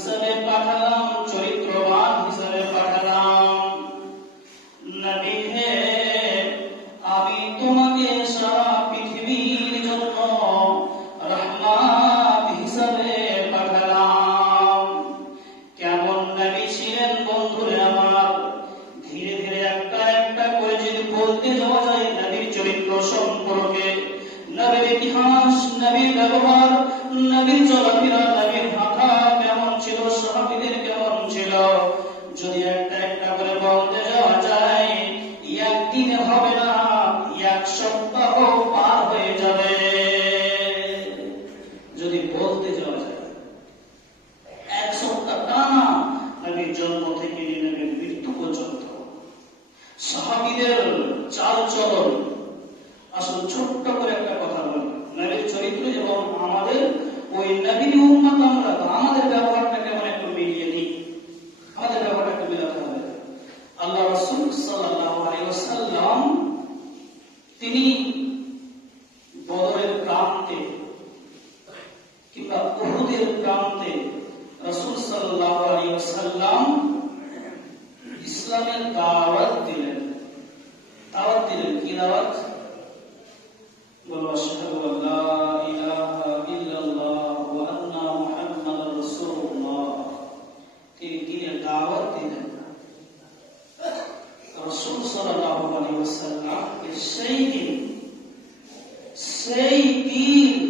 হিসাবে পাঠালাম, চরিত্রবান হিসাবে পাঠালাম। আমি তোমাকে সারা পৃথিবীর জন্য রহমত হিসাবে পাঠালাম। কেমন নবী ছিলেন বন্ধুরে আমার? ধীরে ধীরে একটা একটা করে যদি বলতে যাওয়া যায় নবীর চরিত্র সম্পর্কে, নবীর ইতিহাস, নবীর ব্যবহার, নবীর জন্ম থেকে নিয়ে মৃত্যু পর্যন্ত। সাহাবীদের চাল আসলে ছোট্ট করে একটা কথা বলি। নবীর চরিত্র এবং আমাদের ওই নবীর উন্নত আমরা আমাদের ব্যবহারটা কেমন একটু মিলিয়ে নিই। আমাদের ব্যবহারটা একটু মেলাতে হবে। আল্লাহ রসুল সাল্লাল্লাহু আলাইহি ওয়াসাল্লাম তিনি বদরের প্রান্তে কিংবা উহুদের প্রান্তে রাসূল সাল্লাল্লাহু আলাইহি ওয়াসাল্লাম ইসলামের দাওয়াত দিলেন দাওয়াত দিলেন কি দাওয়াত বলো আশহাদু আল্লা ইলাহা ইল্লাল্লাহ ওয়া আন্না মুহাম্মাদার রাসূলুল্লাহ তিনি দিনের দাওয়াত দিলেন রাসূল সাল্লাল্লাহু আলাইহি ওয়াসাল্লাম সেই দিন সেই দিন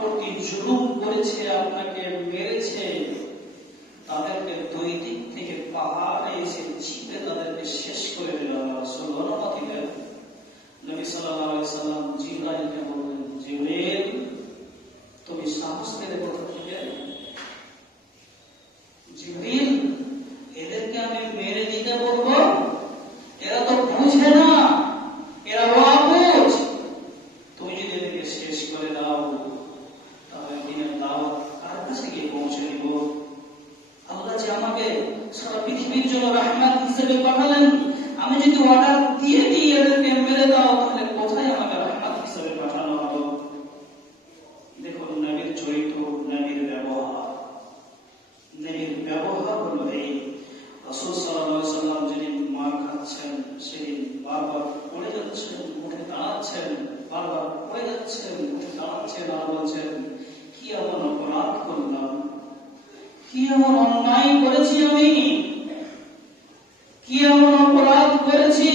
প্রতি জুলুম করেছে, আপনাকে মেরেছে, তাদেরকে দুই দিক থেকে পাহাড়ে এসে চিপে তাদেরকে শেষ করে দিল রাসূল অনুমতি দেন নবী সাল্লাল্লাহু আলাইহি সাল্লাম জিবরাইলকে বললেন জিবরাইল তুমি সাহস পেলে কোথা থেকে জিবরিল এদেরকে আমি মেরে দিতে বলব এরা তো বুঝে না এরা অবুঝ তুমি যদি এদেরকে শেষ করে দাও তাহলে দিনের দাওয়াত কার কাছে গিয়ে পৌঁছে দিব আল্লাহ যে আমাকে সারা পৃথিবীর জন্য রাহমাত হিসেবে পাঠালেন। আমি যদি অর্ডার দিয়ে দিই এদেরকে মেরে দাও তাহলে কোথায় আমাকে রাহমাত হিসেবে পাঠানো হলো দেখুন নবীর চরিত্র নবীর ব্যবহার নবীর ব্যবহার হলো এই রাসূল সাল্লাল্লাহু আলাইহি সাল্লাম যিনি মার খাচ্ছেন সেদিন বারবার পড়ে যাচ্ছেন উঠে দাঁড়াচ্ছেন বারবার পড়ে যাচ্ছেন উঠে দাঁড়াচ্ছেন আর বলছেন কি এমন অপরাধ করলাম কি এমন অন্যায় করেছি আমি? কি এমন অপরাধ করেছি?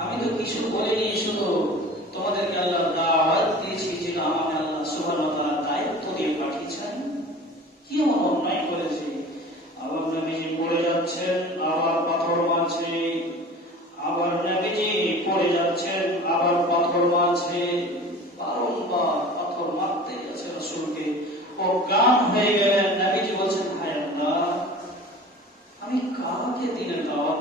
আমি তো কিছু বলিনি, শুধু তোমাদেরকে আল্লাহ দাওয়াত দিয়েছি যে আমাকে আল্লাহ দায়িত্ব দিয়ে পাঠিয়েছেন। কি এমন অন্যায় করেছি? আবার নবীজি পড়ে যাচ্ছেন, আবার পাথর মারছে, আবার নবীজি পড়ে যাচ্ছেন, আবার পাথর মারছে। বারংবার পাথর মারতে গেছে ও গান হয়ে গেলেন নবীজি বলছেন হায় আল্লাহ কাকে দিনের দাওয়াত